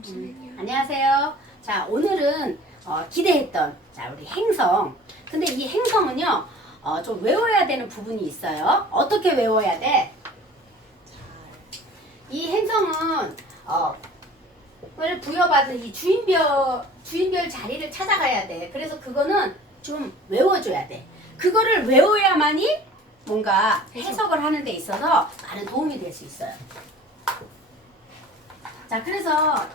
안녕하세요. 자, 오늘은 기대했던 우리 행성. 근데 이 행성은요, 좀 외워야 되는 부분이 있어요. 어떻게 외워야 돼? 이 행성은 을 부여받은 이 주인별 자리를 찾아가야 돼. 그래서 그거는 좀 외워줘야 돼. 그거를 외워야만이 뭔가 해석을 하는 데 있어서 많은 도움이 될 수 있어요. 자, 그래서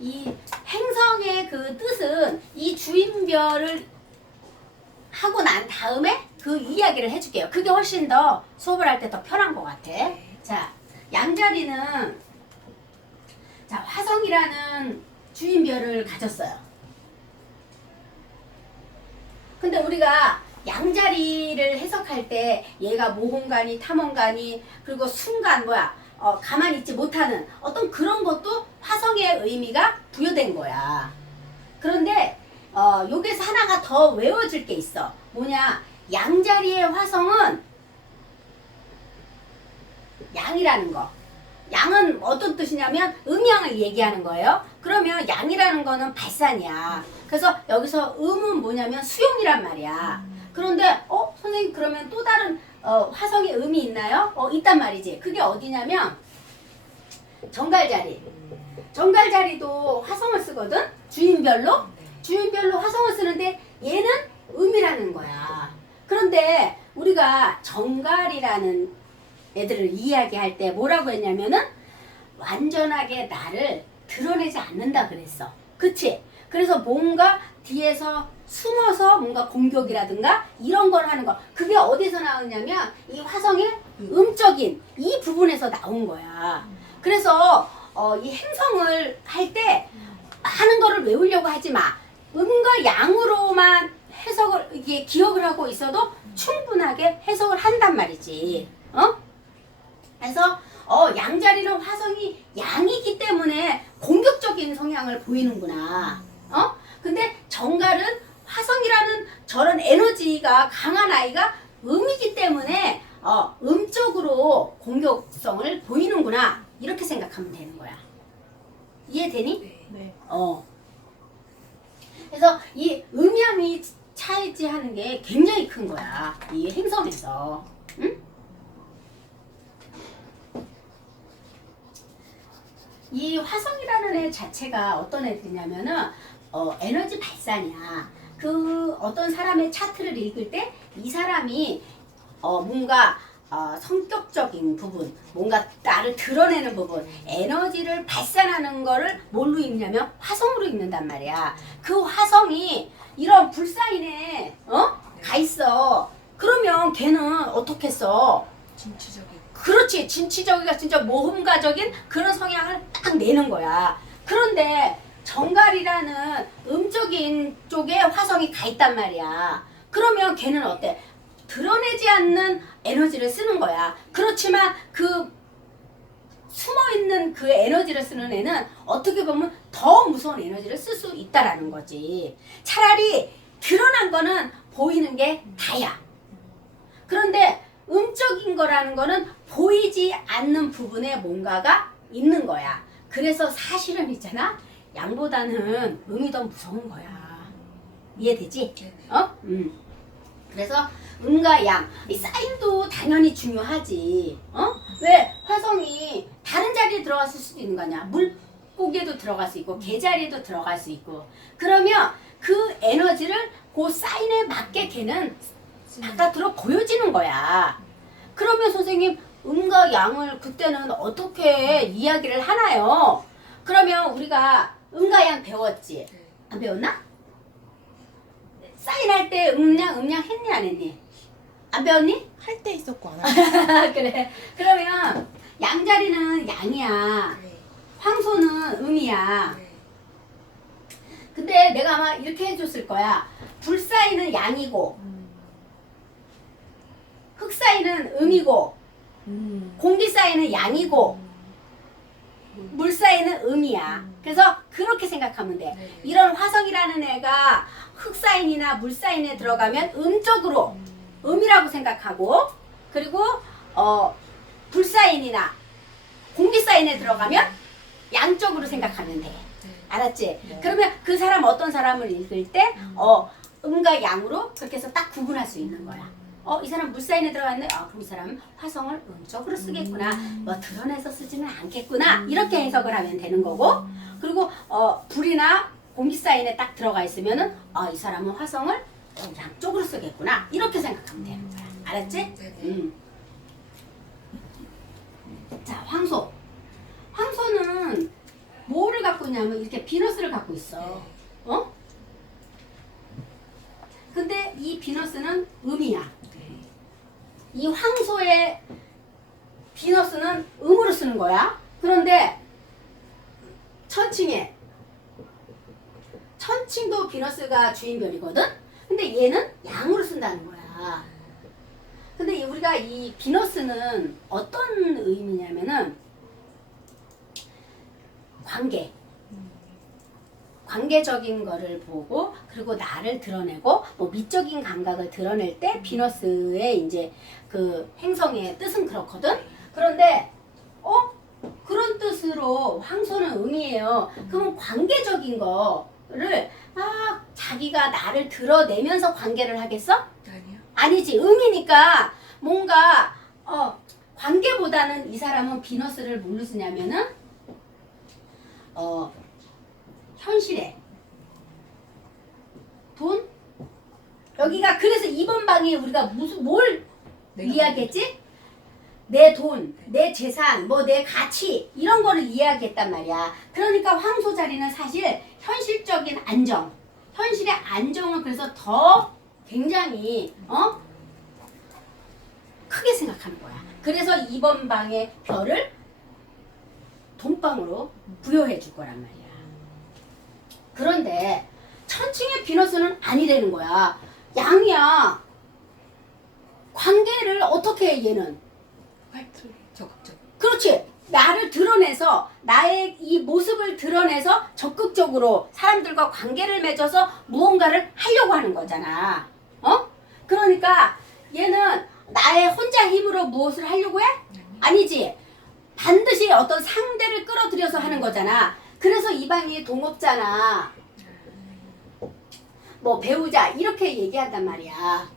이 행성의 그 뜻은 이 주인별을 하고 난 다음에 그 이야기를 해줄게요. 그게 훨씬 더 수업을 할 때 더 편한 것 같아. 자, 양자리는 화성이라는 주인별을 가졌어요. 근데 우리가 양자리를 해석할 때 얘가 모홍간이 타mon간이 그리고 순간 가만히 있지 못하는 어떤 그런 것도 화성의 의미가 부여된 거야. 그런데 여기서 하나가 더 외워질 게 있어. 뭐냐? 양자리의 화성은 양이라는 거. 양은 어떤 뜻이냐면 음양을 얘기하는 거예요. 그러면 양이라는 거는 발산이야. 그래서 여기서 음은 뭐냐면 수용이란 말이야. 그런데 선생님 그러면 또 다른 화성의 음이 있나요? 있단 말이지. 그게 어디냐면 정갈자리. 정갈자리도 화성을 쓰거든. 주인별로 화성을 쓰는데 얘는 음이라는 거야. 그런데 우리가 정갈이라는 애들을 이야기할 때 뭐라고 했냐면은 완전하게 나를 드러내지 않는다 그랬어. 그치? 그래서 뭔가 뒤에서 숨어서 뭔가 공격이라든가 이런 걸 하는 거. 그게 어디서 나오냐면 이 화성의 음적인 이 부분에서 나온 거야. 그래서 이 행성을 할 때 많은 거를 외우려고 하지 마. 음과 양으로만 해석을 이게 기억을 하고 있어도 충분하게 해석을 한단 말이지. 그래서 양자리는 화성이 양이기 때문에 공격적인 성향을 보이는구나. 근데 정갈은 화성이라는 저런 에너지가 강한 아이가 음이기 때문에 음적으로 공격성을 보이는구나. 이렇게 생각하면 되는 거야. 이해되니? 네. 그래서 이 음양이 차지하는 게 굉장히 큰 거야. 이 행성에서. 응? 이 화성이라는 애 자체가 어떤 애들이냐면은 에너지 발산이야. 그 어떤 사람의 차트를 읽을 때 이 사람이 뭔가 성격적인 부분, 뭔가 나를 드러내는 부분, 에너지를 발산하는 거를 뭘로 읽냐면 화성으로 읽는단 말이야. 그 화성이 이런 불사인에 가 있어. 그러면 걔는 어떻게 써? 진취적인. 그렇지. 진취적이가 진짜 모험가적인 그런 성향을 딱 내는 거야. 그런데 정갈이라는 음적인 쪽에 화성이 가 있단 말이야. 그러면 걔는 어때? 드러내지 않는 에너지를 쓰는 거야. 그렇지만 그 숨어있는 그 에너지를 쓰는 애는 어떻게 보면 더 무서운 에너지를 쓸 수 있다라는 거지. 차라리 드러난 거는 보이는 게 다야. 그런데 음적인 거라는 거는 보이지 않는 부분에 뭔가가 있는 거야. 그래서 사실은 있잖아. 양보다는 음이 더 무서운 거야. 이해되지? 그래서 음과 양, 이 사인도 당연히 중요하지. 왜 화성이 다른 자리에 들어갔을 수도 있는 거 아니야. 물고기에도 들어갈 수 있고 개자리에도 들어갈 수 있고. 그러면 그 에너지를 그 사인에 맞게 걔는 바깥으로 보여지는 거야. 그러면 선생님 음과 양을 그때는 어떻게 이야기를 하나요? 그러면 우리가 음과 양 배웠지? 안 배웠나? 사인할 때 음양 했니 안 했니? 안 배웠니? 할 때 있었고 안 할 때. 그래. 그러면 양자리는 양이야. 네. 황소는 음이야. 네. 근데 내가 아마 이렇게 해줬을 거야. 불사인은 양이고 흙사인은 음이고 공기사인은 양이고 물사인은 음이야. 그래서 그렇게 생각하면 돼. 네. 이런 화성이라는 애가 흙사인이나 물사인에 들어가면 음적으로 음이라고 생각하고, 그리고 불사인이나 공기사인에 들어가면 양쪽으로 생각하면 돼. 네. 알았지? 네. 그러면 그 사람 어떤 사람을 읽을 때 음과 양으로 그렇게 해서 딱 구분할 수 있는 거야. 이 사람 물사인에 들어갔네. 그럼 이 사람은 화성을 음적으로 쓰겠구나. 뭐 드러내서 쓰지는 않겠구나. 이렇게 해석을 하면 되는 거고. 그리고 불이나 공기사인에 딱 들어가 있으면은 이 사람은 화성을 양쪽으로 쓰겠구나. 이렇게 생각하면 되는 거야. 알았지? 네네. 자, 황소. 황소는 뭐를 갖고 있냐면 이렇게 비너스를 갖고 있어. 근데 이 비너스는 음이야. 네. 이 황소의 비너스는 음으로 쓰는 거야. 그런데 천칭도 비너스가 주인별이거든. 근데 얘는 양으로 쓴다는 거야. 근데 우리가 이 비너스는 어떤 의미냐면은 관계적인 거를 보고 그리고 나를 드러내고 뭐 미적인 감각을 드러낼 때 비너스의 이제 그 행성의 뜻은 그렇거든. 그런데 그런 뜻으로 황소는 음이에요. 그러면 관계적인 거를 자기가 나를 드러내면서 관계를 하겠어? 아니요. 아니지. 음이니까 뭔가 관계보다는 이 사람은 비너스를 뭘로 쓰냐면은 현실에 돈 여기가 그래서 이번 방에 우리가 뭘 이야기했지? 내 돈, 내 재산, 뭐 내 가치 이런 거를 이야기했단 말이야. 그러니까 황소 자리는 사실 현실적인 안정, 현실의 안정을 그래서 더 굉장히 크게 생각하는 거야. 그래서 이번 방의 별을 돈방으로 부여해 줄 거란 말이야. 그런데 천칭의 비너스는 아니라는 거야. 양이야. 관계를 어떻게 해 얘는? 활투 적극적. 그렇지. 나를 드러내서 나의 이 모습을 드러내서 적극적으로 사람들과 관계를 맺어서 무언가를 하려고 하는 거잖아. 그러니까 얘는 나의 혼자 힘으로 무엇을 하려고 해? 아니지. 반드시 어떤 상대를 끌어들여서 하는 거잖아. 그래서 이 방이 동업자나 뭐 배우자 이렇게 얘기한단 말이야.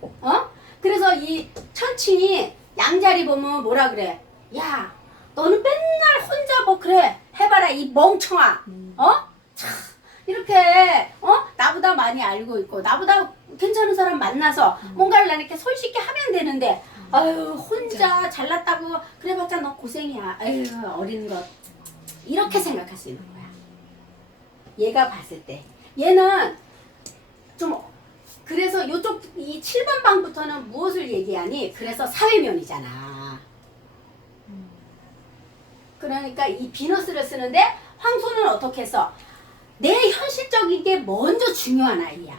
그래서 이 천칭이 양자리 보면 뭐라 그래? 야, 너는 맨날 혼자 뭐 그래 해봐라 이 멍청아. 참 이렇게 나보다 많이 알고 있고 나보다 괜찮은 사람 만나서 뭔가를 나는 이렇게 손쉽게 하면 되는데 아유 혼자 잘났다고 그래봤자 너 고생이야. 아유 어린 것 이렇게 생각할 수 있는 거야. 얘가 봤을 때 얘는 좀 그래서 요쪽 이 7번 방부터는 무엇을 얘기하니? 그래서 사회면이잖아. 그러니까 이 비너스를 쓰는데 황소는 어떻게 해서 내 현실적인 게 먼저 중요한 아이야.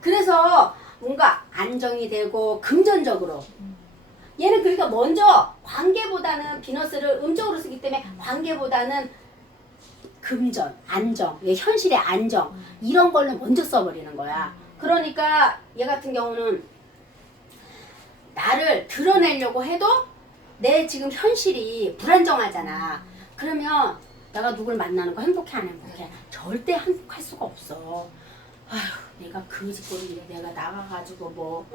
그래서 뭔가 안정이 되고 금전적으로 얘는 그러니까 먼저 관계보다는 비너스를 음적으로 쓰기 때문에 관계보다는 금전, 안정, 현실의 안정 이런 걸로 먼저 써버리는 거야. 그러니까 얘 같은 경우는 나를 드러내려고 해도 내 지금 현실이 불안정하잖아. 그러면 내가 누굴 만나는 거 행복해 안 행복해? 절대 행복할 수가 없어. 아휴 내가 그 짓거리 이래 내가 나가가지고 뭐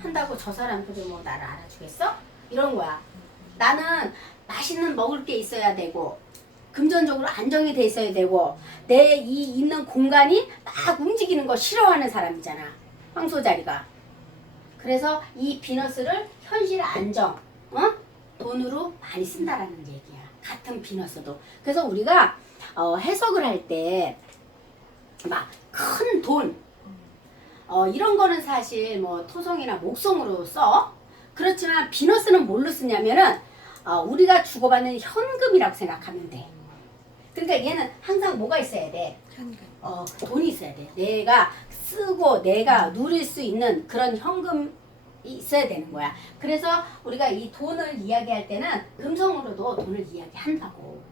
한다고 저 사람들이 뭐 나를 알아주겠어? 이런 거야. 나는 맛있는 먹을 게 있어야 되고 금전적으로 안정이 돼 있어야 되고 내 이 있는 공간이 막 움직이는 거 싫어하는 사람이잖아. 황소 자리가. 그래서 이 비너스를 현실 안정, 돈으로 많이 쓴다라는 얘기야. 같은 비너스도. 그래서 우리가 해석을 할 때 막 큰 돈, 이런 거는 사실 뭐 토성이나 목성으로 써. 그렇지만 비너스는 뭘로 쓰냐면은 우리가 주고받는 현금이라고 생각하면 돼. 그러니까 얘는 항상 뭐가 있어야 돼? 현금. 돈이 있어야 돼. 내가 쓰고 내가 누릴 수 있는 그런 현금이 있어야 되는 거야. 그래서 우리가 이 돈을 이야기할 때는 금성으로도 돈을 이야기한다고.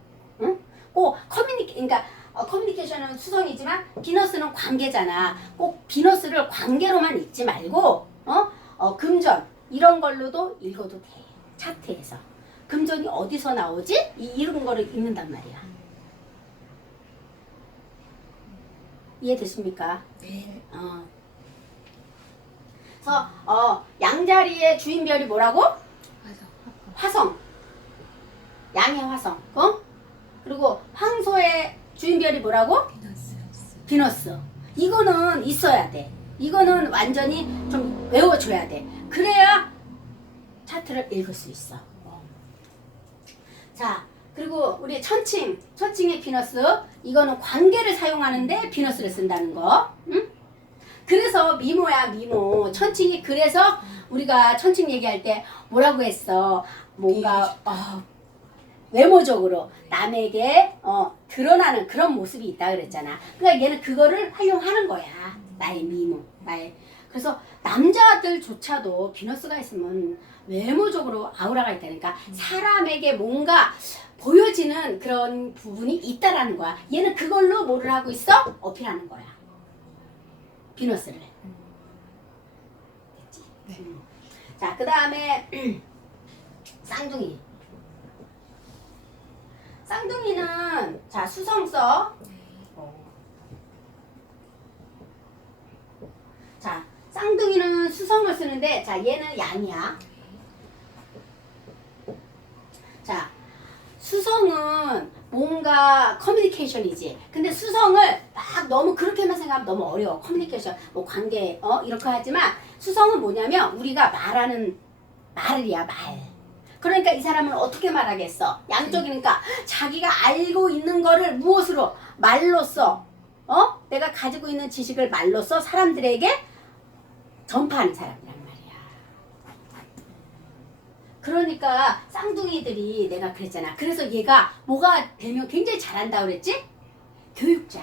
응? 꼭 그러니까 커뮤니케이션은 수성이지만 비너스는 관계잖아. 꼭 비너스를 관계로만 읽지 말고 금전 이런 걸로도 읽어도 돼. 차트에서. 금전이 어디서 나오지? 이런 거를 읽는단 말이야. 이해되십니까? 네. 그래서 양자리의 주인별이 뭐라고? 맞아. 화성. 양의 화성. 그리고 황소의 주인별이 뭐라고? 비너스. 비너스. 이거는 있어야 돼. 이거는 완전히 좀 외워줘야 돼. 그래야 차트를 읽을 수 있어. 자, 그리고 우리 천칭의 비너스. 이거는 관계를 사용하는데 비너스를 쓴다는 거. 응? 그래서 미모야, 미모. 천칭이 그래서 우리가 천칭 얘기할 때 뭐라고 했어? 뭔가 외모적으로 남에게 드러나는 그런 모습이 있다 그랬잖아. 그러니까 얘는 그거를 활용하는 거야. 나의 미모, 그래서 남자들조차도 비너스가 있으면 외모적으로 아우라가 있다니까. 사람에게 뭔가 보여지는 그런 부분이 있다라는 거야. 얘는 그걸로 뭐를 하고 있어? 어필하는 거야. 비너스를. 됐지? 네. 자, 그 다음에 쌍둥이. 쌍둥이는 자 수성 써. 자, 쌍둥이는 수성을 쓰는데 자 얘는 양이야. 자, 수성은 뭔가 커뮤니케이션이지. 근데 수성을 막 너무 그렇게만 생각하면 너무 어려워. 커뮤니케이션, 뭐 관계, 이렇게 하지만 수성은 뭐냐면 우리가 말하는 말이야, 말. 그러니까 이 사람은 어떻게 말하겠어? 양쪽이니까 자기가 알고 있는 거를 무엇으로? 말로써, 내가 가지고 있는 지식을 말로써 사람들에게 전파하는 사람이란 말이야. 그러니까 쌍둥이들이 내가 그랬잖아. 그래서 얘가 뭐가 되면 굉장히 잘한다 그랬지? 교육자.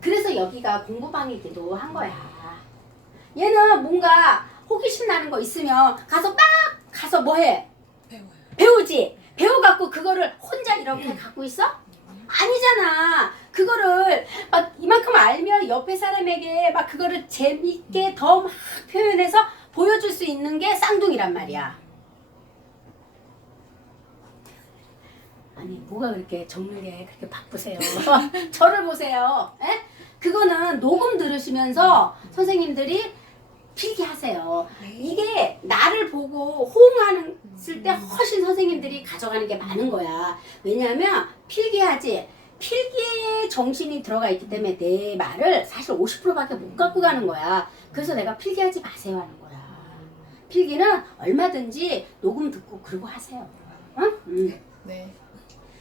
그래서 여기가 공부방이기도 한 거야. 얘는 뭔가 호기심 나는 거 있으면 가서 뭐 해? 배워요. 배우지. 배워갖고 그거를 혼자 이렇게 갖고 있어? 아니잖아. 그거를 막 이만큼 알면 옆에 사람에게 막 그거를 재밌게 더 막 표현해서 보여줄 수 있는 게 쌍둥이란 말이야. 아니 뭐가 그렇게 적는 게 그렇게 바쁘세요? 저를 보세요. 에? 그거는 녹음 들으시면서 선생님들이 필기하세요. 이게 나를 보고 호응하는 쓸 때 훨씬 선생님들이 가져가는 게 많은 거야. 왜냐하면 필기하지. 필기에 정신이 들어가 있기 때문에 내 말을 사실 50%밖에 못 갖고 가는 거야. 그래서 내가 필기하지 마세요 하는 거야. 필기는 얼마든지 녹음 듣고 그러고 하세요. 응? 네.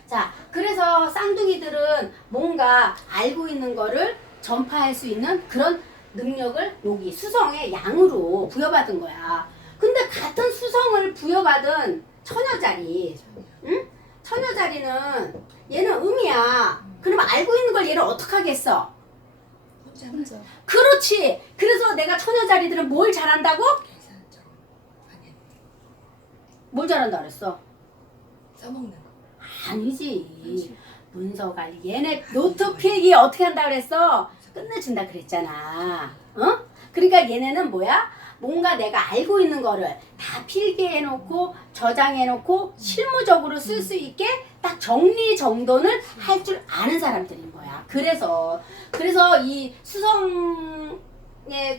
자, 그래서 쌍둥이들은 뭔가 알고 있는 거를 전파할 수 있는 그런 능력을 여기 수성의 양으로 부여받은 거야. 근데 같은 수성을 부여받은 처녀자리, 응? 처녀자리는 얘는 음이야. 그러면 알고 있는 걸 얘를 어떻게 하겠어? 혼자. 그렇지. 그래서 내가 처녀자리들은 뭘 잘한다고? 계산적. 아니. 뭘 잘한다 그랬어? 써먹는 거. 아니지. 문서 관리. 얘네 노트 필기 어떻게 한다 그랬어? 끝내준다 그랬잖아. 그러니까 얘네는 뭐야? 뭔가 내가 알고 있는 거를 다 필기해놓고 저장해놓고 실무적으로 쓸 수 있게 딱 정리정돈을 할 줄 아는 사람들인 거야. 그래서 이 수성의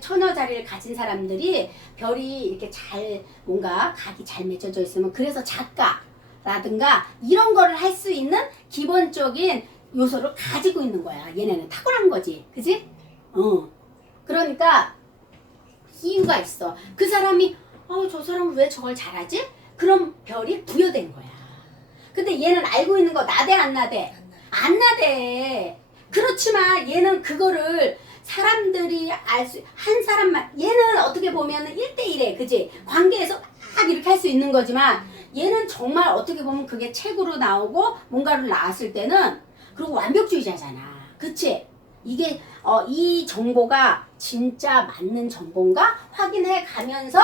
처녀 자리를 가진 사람들이 별이 이렇게 잘 뭔가 각이 잘 맺혀져 있으면 그래서 작가라든가 이런 거를 할 수 있는 기본적인 요소를 가지고 있는 거야. 얘네는 탁월한 거지. 그지? 그러니까 이유가 있어. 그 사람이 저 사람은 왜 저걸 잘하지? 그럼 별이 부여된 거야. 근데 얘는 알고 있는 거 나대 안 나대? 안 나대. 그렇지만 얘는 그거를 사람들이 한 사람만, 얘는 어떻게 보면 1대1에 그지? 관계에서 막 이렇게 할 수 있는 거지만 얘는 정말 어떻게 보면 그게 책으로 나오고 뭔가를 나왔을 때는 그리고 완벽주의자잖아. 그치? 이게 이 정보가 진짜 맞는 정보인가 확인해 가면서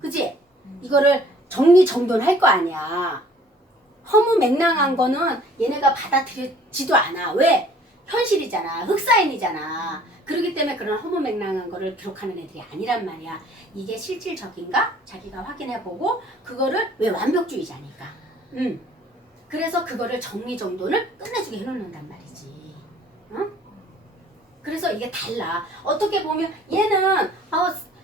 그치? 이거를 정리정돈할 거 아니야. 허무맹랑한 거는 얘네가 받아들여지도 않아. 왜? 현실이잖아. 흑사인이잖아. 그렇기 때문에 그런 허무맹랑한 거를 기록하는 애들이 아니란 말이야. 이게 실질적인가? 자기가 확인해보고 그거를 왜 완벽주의자니까. 그래서 그거를 정리정돈을 끝내주게 해놓는단 말이지. 응? 그래서 이게 달라. 어떻게 보면 얘는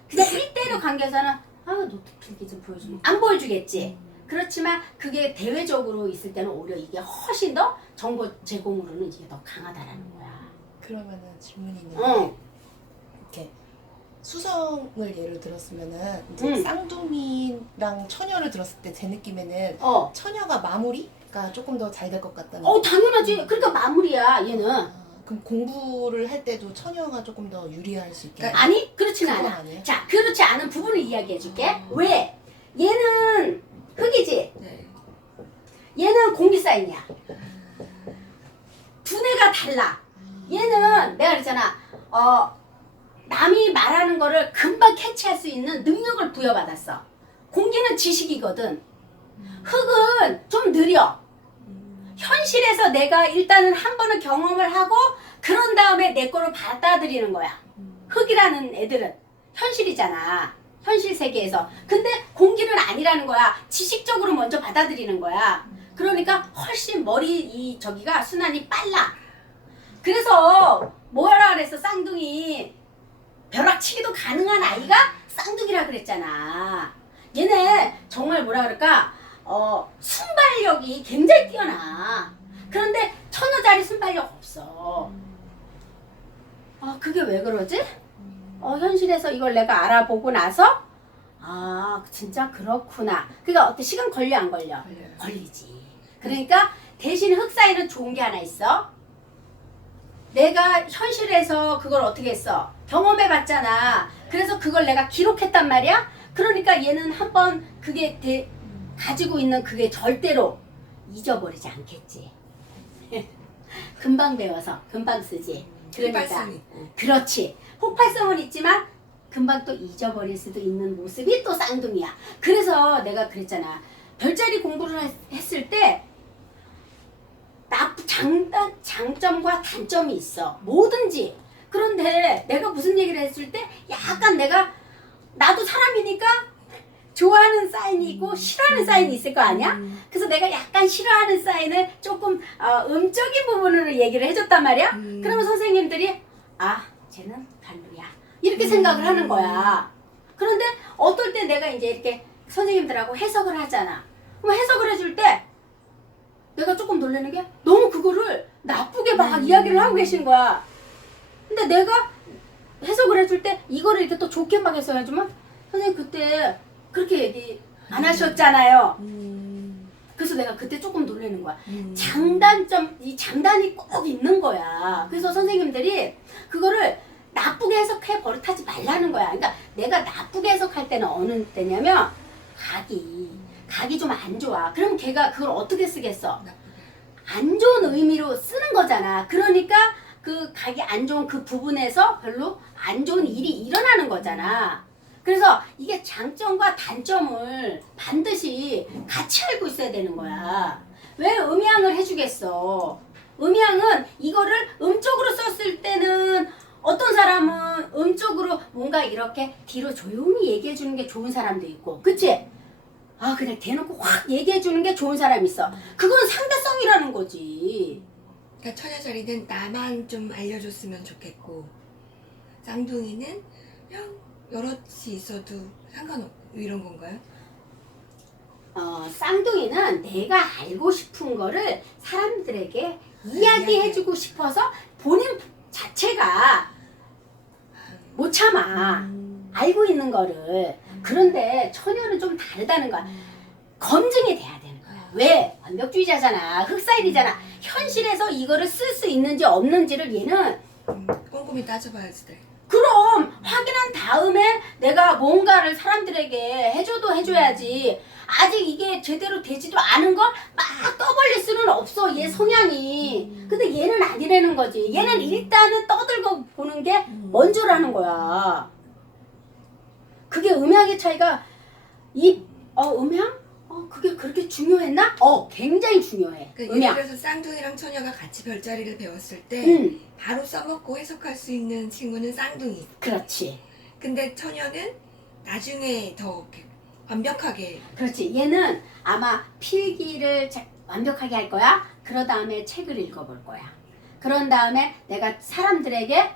그냥 1대1 관계에서는 노트필기 좀 보여주면 안 보여주겠지. 그렇지만 그게 대외적으로 있을 때는 오히려 이게 훨씬 더 정보 제공으로는 이게 더 강하다라는 거야. 그러면은 질문이 있는데 어. 이렇게 수성을 예를 들었으면은 이제 쌍둥이랑 처녀를 들었을 때 제 느낌에는 처녀가 마무리가 조금 더 잘 될 것 같다는. 당연하지. 그러니까 마무리야 얘는. 그럼 공부를 할 때도 처녀가 조금 더 유리할 수 있겠네. 아니 그렇지는 그건 않아. 아니에요? 자, 그렇지 않은 부분을 이야기해 줄게. 왜? 얘는 흙이지. 네. 얘는 공기 사인이야. 두뇌가 달라. 얘는 내가 그랬잖아. 남이 말하는 거를 금방 캐치할 수 있는 능력을 부여받았어. 공기는 지식이거든. 흙은 좀 느려. 현실에서 내가 일단은 한 번은 경험을 하고 그런 다음에 내 거로 받아들이는 거야. 흙이라는 애들은 현실이잖아. 현실 세계에서. 근데 공기는 아니라는 거야. 지식적으로 먼저 받아들이는 거야. 그러니까 훨씬 저기가 순환이 빨라. 그래서 뭐라 그랬어? 쌍둥이 벼락치기도 가능한 아이가 쌍둥이라 그랬잖아. 얘네 정말 뭐라 그럴까? 순발력이 굉장히 뛰어나. 그런데 천여짜리 순발력 없어. 그게 왜 그러지? 현실에서 이걸 내가 알아보고 나서 진짜 그렇구나. 그러니까 어때? 시간 걸려 안 걸려? 걸려요. 걸리지. 그러니까 대신 흙 사이는 좋은 게 하나 있어. 내가 현실에서 그걸 어떻게 했어? 경험해 봤잖아. 그래서 그걸 내가 기록했단 말이야. 그러니까 얘는 한번 그게 가지고 있는 그게 절대로 잊어버리지 않겠지. 금방 배워서 금방 쓰지. 그러니까 필발성이 있고. 그렇지. 폭발성은 있지만 금방 또 잊어버릴 수도 있는 모습이 또 쌍둥이야. 그래서 내가 그랬잖아. 별자리 공부를 했을 때 장점과 단점이 있어. 뭐든지. 그런데 내가 무슨 얘기를 했을 때 약간 나도 사람이니까 좋아하는 사인이 있고 싫어하는 사인이 있을 거 아니야? 그래서 내가 약간 싫어하는 사인을 조금 음적인 부분으로 얘기를 해줬단 말이야. 그러면 선생님들이 쟤는 별로야 이렇게 생각을 하는 거야. 그런데 어떨 때 내가 이제 이렇게 선생님들하고 해석을 하잖아. 그럼 해석을 해줄 때 내가 조금 놀라는 게 너무 그거를 나쁘게 막 이야기를 하고 계신 거야. 근데 내가 해석을 해줄 때 이거를 이렇게 또 좋게 막 해석해주면 선생님 그때 그렇게 얘기 안 하셨잖아요. 그래서 내가 그때 조금 놀라는 거야. 이 장단이 꼭 있는 거야. 그래서 선생님들이 그거를 나쁘게 해석해 버릇하지 말라는 거야. 그러니까 내가 나쁘게 해석할 때는 어느 때냐면 각이 좀 안 좋아. 그럼 걔가 그걸 어떻게 쓰겠어? 안 좋은 의미로 쓰는 거잖아. 그러니까 그 각이 안 좋은 그 부분에서 별로 안 좋은 일이 일어나는 거잖아. 그래서 이게 장점과 단점을 반드시 같이 알고 있어야 되는 거야. 왜 음양을 해주겠어? 음양은 이거를 음쪽으로 썼을 때는 어떤 사람은 음쪽으로 뭔가 이렇게 뒤로 조용히 얘기해 주는 게 좋은 사람도 있고, 그치? 그냥 대놓고 확 얘기해 주는 게 좋은 사람이 있어. 그건 상대성이라는 거지. 그러니까 처녀자리는 나만 좀 알려줬으면 좋겠고 쌍둥이는 그냥 여럿이 있어도 상관없고 이런 건가요? 쌍둥이는 내가 알고 싶은 거를 사람들에게 이야기해주고 싶어서 본인 자체가 못 참아. 알고 있는 거를. 그런데 처녀는 좀 다르다는 거야. 검증이 돼야 되는 거야. 왜? 완벽주의자잖아. 흑사일이잖아. 현실에서 이거를 쓸 수 있는지 없는지를 얘는 꼼꼼히 따져봐야지 돼. 그럼 확인한 다음에 내가 뭔가를 사람들에게 해줘야지. 아직 이게 제대로 되지도 않은 걸 막 떠벌릴 수는 없어. 얘 성향이. 근데 얘는 아니라는 거지. 얘는 일단은 떠들고 보는 게 먼저라는 거야. 그게 음향의 차이가 음향? 그게 그렇게 중요했나? 굉장히 중요해. 그러니까 음향. 예를 들어서 쌍둥이랑 처녀가 같이 별자리를 배웠을 때 바로 써먹고 해석할 수 있는 친구는 쌍둥이. 그렇지. 근데 처녀는 나중에 더 이렇게 완벽하게. 그렇지. 얘는 아마 필기를 완벽하게 할 거야. 그런 다음에 책을 읽어볼 거야. 그런 다음에 내가 사람들에게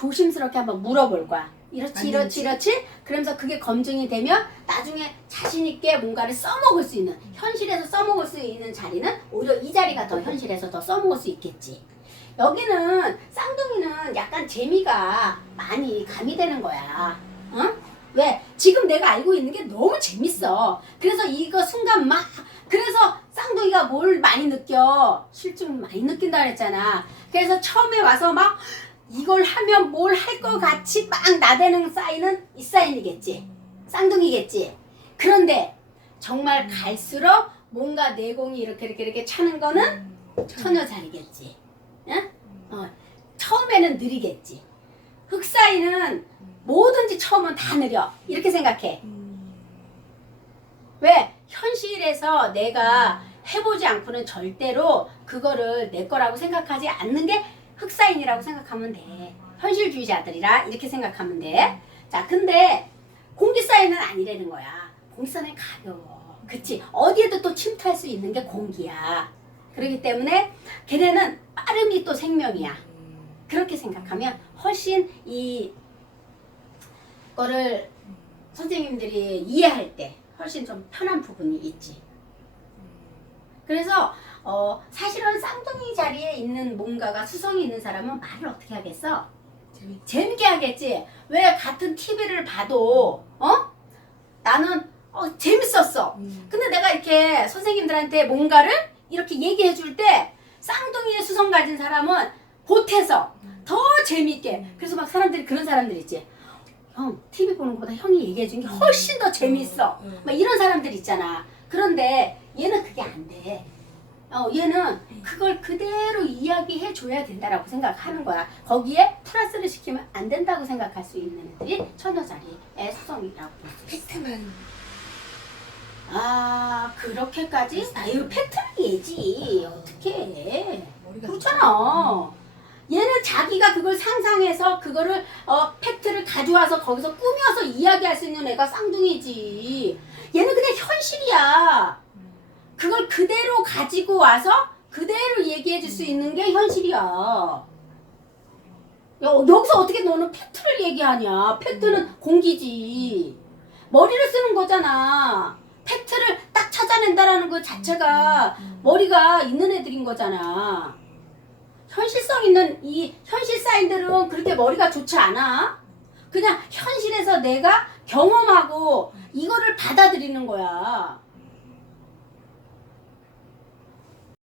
조심스럽게 한번 물어볼 거야. 이렇지, 맞는지? 이렇지. 그러면서 그게 검증이 되면 나중에 자신있게 뭔가를 써먹을 수 있는, 현실에서 써먹을 수 있는 자리는 오히려 이 자리가 더 현실에서 더 써먹을 수 있겠지. 여기는 쌍둥이는 약간 재미가 많이 가미되는 거야. 응? 왜? 지금 내가 알고 있는 게 너무 재밌어. 그래서 이거 순간 막, 그래서 쌍둥이가 뭘 많이 느껴? 실증 많이 느낀다 그랬잖아. 그래서 처음에 와서 막 이걸 하면 뭘 할 것 같이 막 나대는 사인은 이 사인이겠지. 쌍둥이겠지. 그런데 정말 갈수록 뭔가 내공이 이렇게 차는 거는 처녀자리겠지. 응? 처음에는 느리겠지. 흑사인은 뭐든지 처음은 다 느려. 이렇게 생각해. 왜? 현실에서 내가 해보지 않고는 절대로 그거를 내 거라고 생각하지 않는 게 흑사인이라고 생각하면 돼. 현실주의자들이라 이렇게 생각하면 돼. 자, 근데 공기사인은 아니라는 거야. 공기사인은 가벼워. 그치? 어디에도 또 침투할 수 있는 게 공기야. 그렇기 때문에 걔네는 빠름이 또 생명이야. 그렇게 생각하면 훨씬 이 거를 선생님들이 이해할 때 훨씬 좀 편한 부분이 있지. 그래서 사실은 쌍둥이 자리에 있는 뭔가가 수성이 있는 사람은 말을 어떻게 하겠어? 재밌게 하겠지. 왜 같은 TV를 봐도 나는 재밌었어. 근데 내가 이렇게 선생님들한테 뭔가를 이렇게 얘기해 줄 때 쌍둥이의 수성 가진 사람은 보태서 더 재밌게. 그래서 막 사람들이 그런 사람들 있지. 형 TV 보는 것보다 형이 얘기해 준 게 훨씬 더 재밌어. 막 이런 사람들 있잖아. 그런데 얘는 그게 안 돼. 얘는 그걸 그대로 이야기해 줘야 된다라고 생각하는 거야. 거기에 플러스를 시키면 안 된다고 생각할 수 있는 애들이 처녀자리의 수성이라고 볼 수 있어. 팩트만. 아, 그렇게까지? 아유, 팩트는 얘지. 어떻게 해. 머리가 그렇잖아. 얘는 자기가 그걸 상상해서 그거를 팩트를 가져와서 거기서 꾸며서 이야기할 수 있는 애가 쌍둥이지. 얘는 그냥 현실이야. 그걸 그대로 가지고 와서 그대로 얘기해 줄 수 있는 게 현실이야. 여기서 어떻게 너는 팩트를 얘기하냐. 팩트는 공기지. 머리를 쓰는 거잖아. 팩트를 딱 찾아낸다라는 것 자체가 머리가 있는 애들인 거잖아. 현실성 있는 이 현실 사인들은 그렇게 머리가 좋지 않아. 그냥 현실에서 내가 경험하고 이거를 받아들이는 거야.